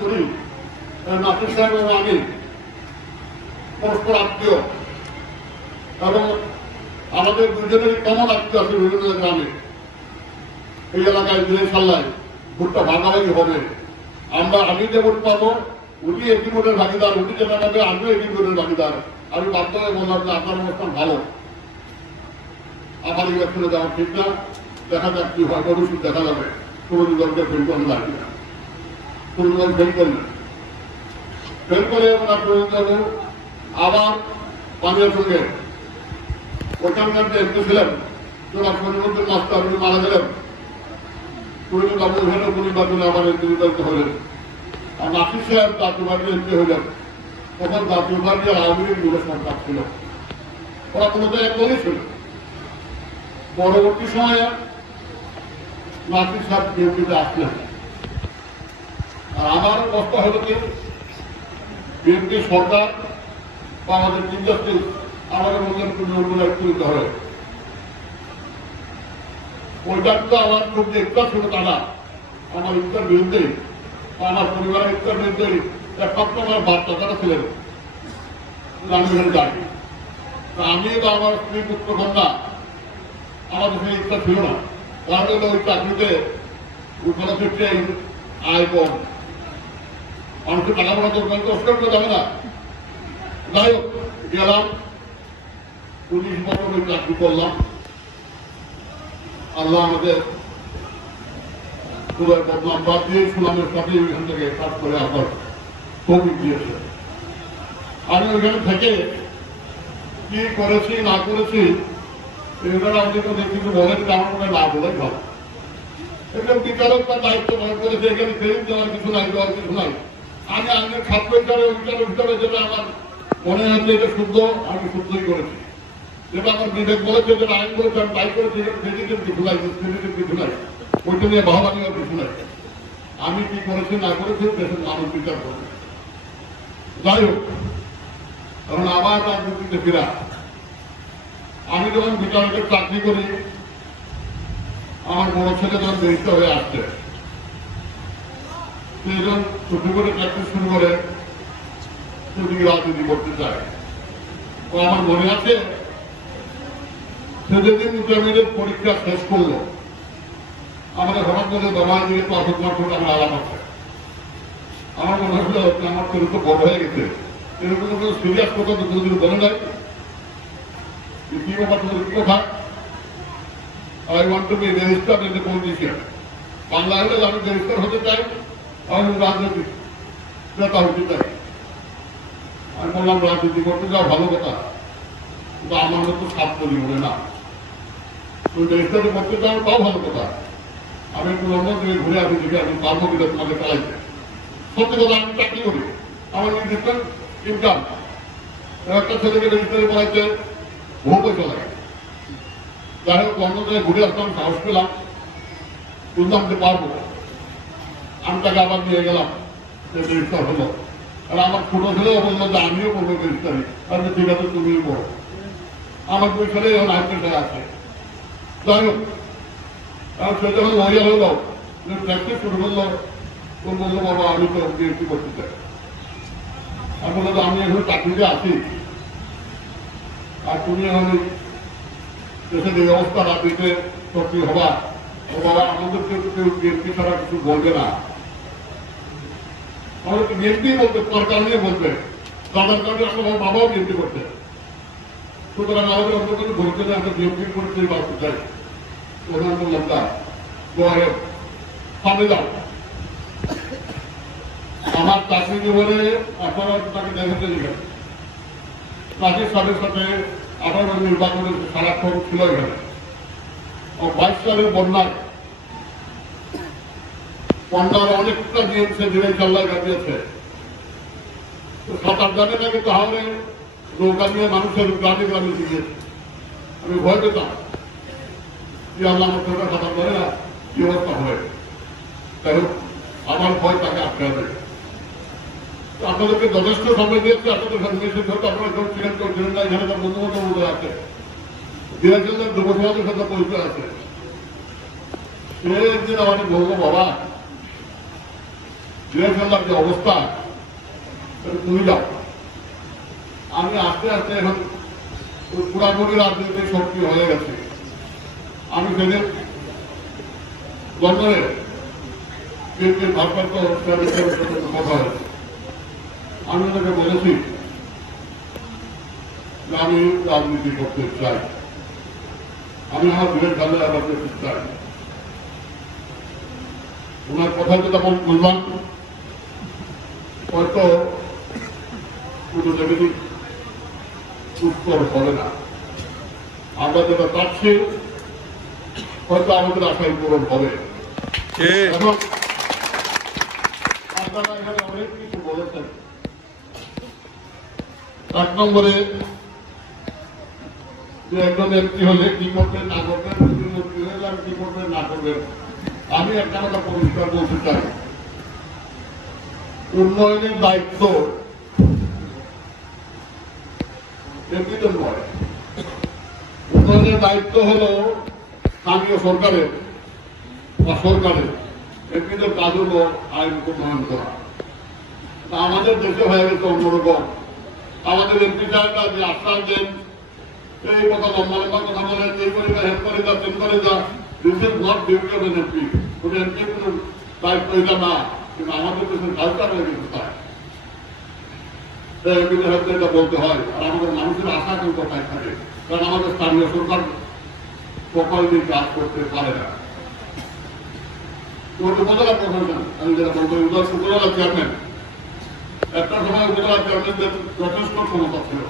করি নাসির সাহেব এবং আমি পরস্পর আত্মীয় এবং আমাদের দুজনেরই কমন আত্মীয় আছে বিভিন্ন গ্রামে। এই এলাকায় সাল্লায় ভোটটা ভাগাভাগি হবে। আমি যে ভোট পাবো উনি একটি ভোটের ভাগিদার, উনি যেটা পাবে আমিও একটি ভোটের ভাগিদার। আমি বাধ্য হয়ে বললাম যে আপনার অবস্থান ভালো, আমার ইলেকশনে যাওয়া ঠিক না, দেখা যাক কি হয়, ভবিষ্যৎ দেখা যাবে। তরুণ দলকে ফেল করে লাগবে না, তরুণ দল ফেল করবে, ফেল করে ওনার তরুণ দল আবার পানিয়ার সঙ্গে ওখানকার যে এমপি ছিলেন জনাব শরীফুদ্দিন মাস্টার উনি মারা গেলেন। তরুণ বাবু ওখানে নির্বাচনে আবার নির্বাচিত হলেন। আর নাসির সাহেব জাতীয় পার্টি এমপি হলেন। তখন জাতীয় পার্টি আর আওয়ামী লীগ দূরে সরকার ছিল, ওরা কোনোদিন এক দলই ছিল। পরবর্তী সময়ে নাসির সাহেব বিএনপিতে আসলেন। আর আমার কষ্ট হলো কি বিএনপি সরকার বা আমাদের ইন্ডাস্ট্রি আমাদের মধ্যে তুলতে হবে। ওইটার তো আমার খুব যে ইচ্ছা ছিল তারা আমার ইচ্ছার বিরুদ্ধে বা আমার পরিবারের ইচ্ছার বিরুদ্ধে একমাত্র আমার বার্তা তারা ছিলেন যাই। আমি বা আমার স্ত্রী পুত্র কন্যা আমাদের সেই ইচ্ছা ছিল না, কারণ হলো ওই চাকরিতে ওখানে থেকে আয় কম, মানুষের টাকা পড়া দরকার অস্কার করে যাবে না। যাই হোক গেলাম, 19 বছর ওই চাকরি করলাম। আল্লাহ আমাদের পুরো বদনাম বাদ দিয়ে সুনামের সাথে ওইখান থেকে কাজ করে আসার তৌফিক দিয়েছে। আমি ওইখানে থেকে কি করেছি না করেছি এগুলো আমাদের কিছু বলেন, আমার মনে না বলেই ভালো। একজন বিচারক তার দায়িত্ব পালন করেছে, এখানে ফেরিং দেওয়ার কিছু নাই, দেওয়ার কিছু নাই। আমি আইনের ছাত্র হিসাবে যেটা আমার মনে হচ্ছে এটা শুদ্ধ, আমি শুদ্ধই করেছি। যেটা আমার বিবেক বলেছে, যেটা আইন বলেছে আমি তাই করেছি। ক্রেডিটের কিছু নাই, ক্রেডিটের কিছু নাই, ওইটা নিয়ে বাহাবানি আর কিছু নাই। আমি কি করেছি না করেছি দেশের মানুষ বিচার করবে। যাই হোক, কারণ আবার রাজনীতিতে ফেরা। আমি যখন বিচারকের চাকরি করি, আমার বড় ছেলে যখন বেরিত হয়ে আসছে, সে যখন ছুটি করে প্র্যাকটিস শুরু করে সেদিকে রাজনীতি করতে চায়। তো আমার মনে আছে সে যেদিন ইন্টারমিডিয়েট পরীক্ষা শেষ করলো, আমাদের হঠাৎ করে দরবার দিয়ে পাঠক মাঠক আমার আলাপ আছে। আমার মনে হচ্ছিল আমার শরীর তো বড় হয়ে গেছে, এরকম কোনো সিরিয়াস কথা তো কোনোদিন বলে নাই। কি ব্যাপার তোমার কি কথা? I want to be registered in the politician. Bangla হলে আমি রেজিস্টার হতে চাই, আমি রাজনৈতিক নেতা হতে চাই। আমি বললাম রাজনীতি করতে যাও ভালো কথা, কিন্তু আমার মতো ছাত্র জীবনে না। তুমি রেজিস্টারে করতে চাও তাও ভালো কথা। আমি একটু লন্ডন থেকে ঘুরে আসি, দেখে আমি পারবো কিনা তোমাকে চালাইতে। সত্যি কথা, আমি চাকরি করি, আমার নির্দিষ্ট ইনকাম। একটা ছেলেকে রেজিস্টারে পড়াইতে বহু পয়সা লাগে। যাই হোক লন্ডন থেকে ঘুরে আসলাম, সাহস পেলাম, বুঝলাম যে পারবো। আমি তাকে আবার নিয়ে গেলাম, রেজিস্টার হলো। আর আমার ছোট ছেলেও বললো যে আমিও করবো রেজিস্টারে। আর ঠিক আছে তুমিও করো। আমার দুই ছেলে এখন হাইকোর্টে আছে। যাই হোক, সে যখন মহিলা হলো, প্র্যাকটিস শুরু করলো, ও বললো বাবা আমি তো বিএনপি করতে চাই। আর বললো আমি এখন চাকরিতে আছি, আর তুমি এখন দেশের এই অবস্থা রাজনীতিতে সক্রিয় হবা, ও বাবা আমাদেরকে কেউ বিএনপি ছাড়া কিছু বলবে না। আমাদেরকে বিএনপি বলতে সরকার নিয়ে বলবে, সরকার কারণে আমার বাবাও বিএনপি করতে। সুতরাং আমাদের অন্তত বলতে যে আমরা বিএনপি করতে বাড়তে চাই। ওখানে বললাম তা সামনে যাও। আমার চাকরি জীবনে আপনারা তাকে দেখতে দিবেন, নাসির সাহেবের সাথে 18 নির্বাচনের সারাক্ষণ ছিল এখানে। 22 সালের বন্যায় অনেকটা দিয়েছে, দিনে চাল্লায় কাটিয়েছে। 7-8 জানে নাকি তাহলে নৌকা নিয়ে মানুষের গ্রামে গ্রামে দিয়েছে। আমি ভয় পেতাম যে আল্লাহ আমার সরকার সাঁতার করে না, কি অবস্থা হয়। তাই হোক আমার ভয় তাকে আটকাবে। আপনাদেরকে যথেষ্ট সময় দিয়েছে, আপনাদের সাথে আপনারা কেউ ছিলেন কেউ ছিলেন না, এখানে তার বন্ধু বান্ধব মধ্যে আছে, দিনাজপুরের যুব সমাজের সাথে পরিচয় আছে। সে একদিন আমাকে বলবো বাবা জুয়েল খেলার যে অবস্থা তুমি যাও। আমি আস্তে আস্তে এখন পুরাপুরি রাজনৈতিক শক্তি হয়ে গেছে। আমি সেদিন লন্ডনে বিএনপির ভারপ্রাপ্ত কথা হয়েছে, আমি ওনাকে বলেছি যে আমি রাজনীতি করতে চাই, আমি আমার জুয়েল খেলা আবার করতে চাই। ওনার কথা যেটা বললাম হয়তো কোনো জায়গায় উত্তর হবে না। আমরা যেটা চাচ্ছি হয়তো আমাদের আশায় পূরণ হবে। এখন আপনারা এখানে অনেক কিছু বলেছেন। 1 নম্বরে যে একজন এমপি হলে কি করবেন না করবেন, মন্ত্রী হলে আর কি করবেন না করবেন। আমি একটা কথা পরিষ্কার বলতে চাই, উন্নয়নের দায়িত্ব এমপিদের নয়। উন্নয়নের দায়িত্ব হলো স্থানীয় সরকারের বা সরকারের। এমপিদের কাজ হলো আইন প্রণয়ন করা। তা আমাদের দেশে হয়ে গেছে অন্যরকম। আমাদের এমপি সাহেবরা যে আশ্বাস দেন, এই কথা লম্বা লম্বা কথা বলেন, এই করে যা, হেল্প করে যা, তেল করে যা, this is not duty of N MP. কোনো এমপি কোনো দায়িত্ব এটা না, কিন্তু আমাদের দেশের কালচার হয়ে গেছে তাই এমপিদের হাতে এটা বলতে হয়। আর আমাদের মানুষের আশা কিন্তু কোথায় থাকে, কারণ আমাদের স্থানীয় সরকার প্রকল্পে কাজ করতে পারে না। উপজেলা প্রশাসন, আমি যেটা বলবো উপজেলা চেয়ারম্যান, একটা সময় উপজেলা চেয়ারম্যানদের যথেষ্ট ক্ষমতা ছিল।